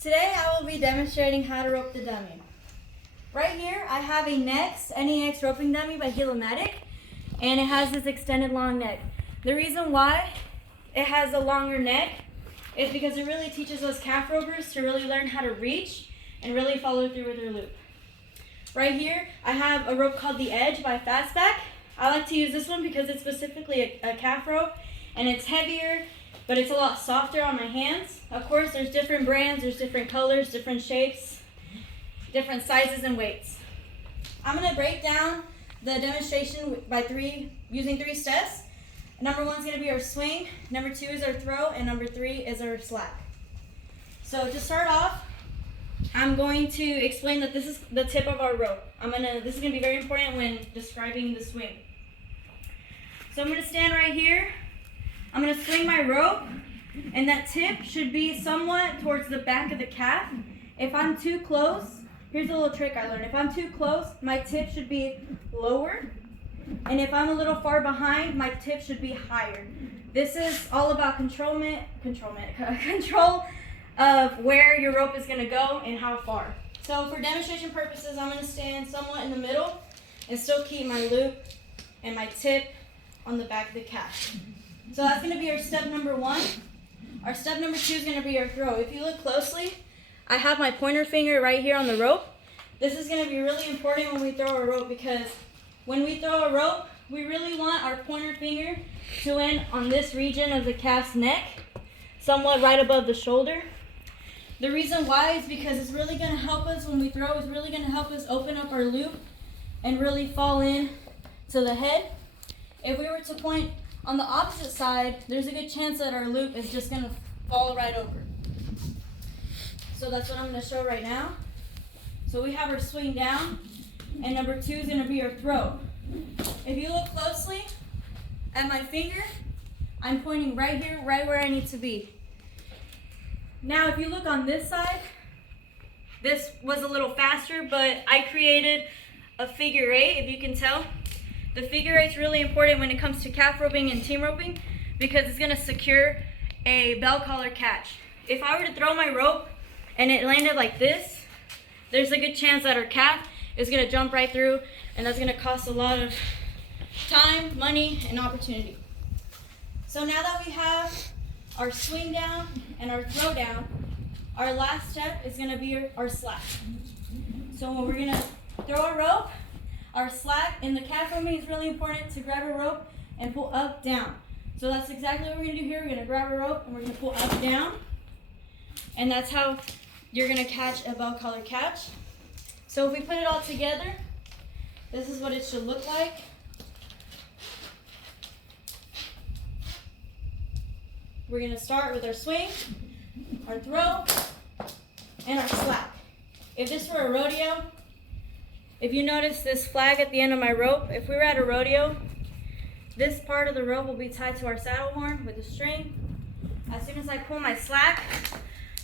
Today I will be demonstrating how to rope the dummy. Right here I have a NEX roping dummy by Heliomatic, and it has this extended long neck. The reason why it has a longer neck is because it really teaches us calf ropers to really learn how to reach and really follow through with their loop. Right here I have a rope called the Edge by Fastback. I like to use this one because it's specifically a calf rope, and it's heavier, but it's a lot softer on my hands. Of course, there's different brands, there's different colors, different shapes, different sizes and weights. I'm going to break down the demonstration using three steps. Number 1 is going to be our swing, number 2 is our throw, and number 3 is our slack. So to start off, I'm going to explain that this is the tip of our rope. This is going to be very important when describing the swing. So I'm going to stand right here. I'm going to swing my rope, and that tip should be somewhat towards the back of the calf. If I'm too close, here's a little trick I learned. If I'm too close, my tip should be lower. And if I'm a little far behind, my tip should be higher. This is all about control of where your rope is going to go and how far. So for demonstration purposes, I'm going to stand somewhat in the middle and still keep my loop and my tip on the back of the calf. So that's going to be our step number 1. Our step number 2 is going to be our throw. If you look closely, I have my pointer finger right here on the rope. This is going to be really important when we throw a rope, because when we throw a rope, we really want our pointer finger to end on this region of the calf's neck, somewhat right above the shoulder. The reason why is because it's really going to help us when we throw. It's really going to help us open up our loop and really fall in to the head. If we were to point on the opposite side, there's a good chance that our loop is just going to fall right over. So that's what I'm going to show right now. So we have our swing down, and number 2 is going to be our throw. If you look closely at my finger, I'm pointing right here, right where I need to be. Now if you look on this side, this was a little faster, but I created a figure 8, if you can tell. The figure 8 is really important when it comes to calf roping and team roping, because it's going to secure a bell collar catch. If I were to throw my rope and it landed like this, there's a good chance that our calf is going to jump right through, and that's going to cost a lot of time, money, and opportunity. So now that we have our swing down and our throw down, our last step is going to be our slack. So when we're going to throw a rope, our slack in the calf roping is really important to grab a rope and pull up, down. So that's exactly what we're going to do here. We're going to grab a rope and we're going to pull up, down. And that's how you're going to catch a bell collar catch. So if we put it all together, this is what it should look like. We're going to start with our swing, our throw, and our slack. If this were a rodeo, if you notice this flag at the end of my rope, if we were at a rodeo, this part of the rope will be tied to our saddle horn with a string. As soon as I pull my slack,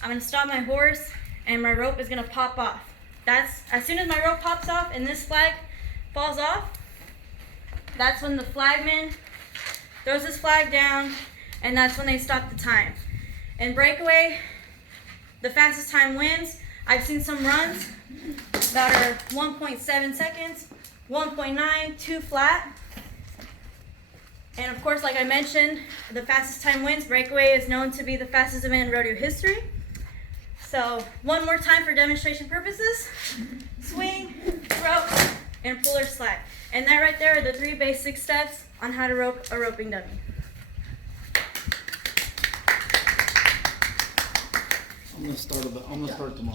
I'm going to stop my horse, and my rope is going to pop off. As soon as my rope pops off and this flag falls off, that's when the flagman throws his flag down, and that's when they stop the time. In breakaway, the fastest time wins. I've seen some runs that are 1.7 seconds, 1.9, 2 flat. And of course, like I mentioned, the fastest time wins. Breakaway is known to be the fastest event in rodeo history. So one more time for demonstration purposes: swing, throw, and pull or slack. And that right there are the 3 basic steps on how to rope a roping dummy. I'm gonna start tomorrow.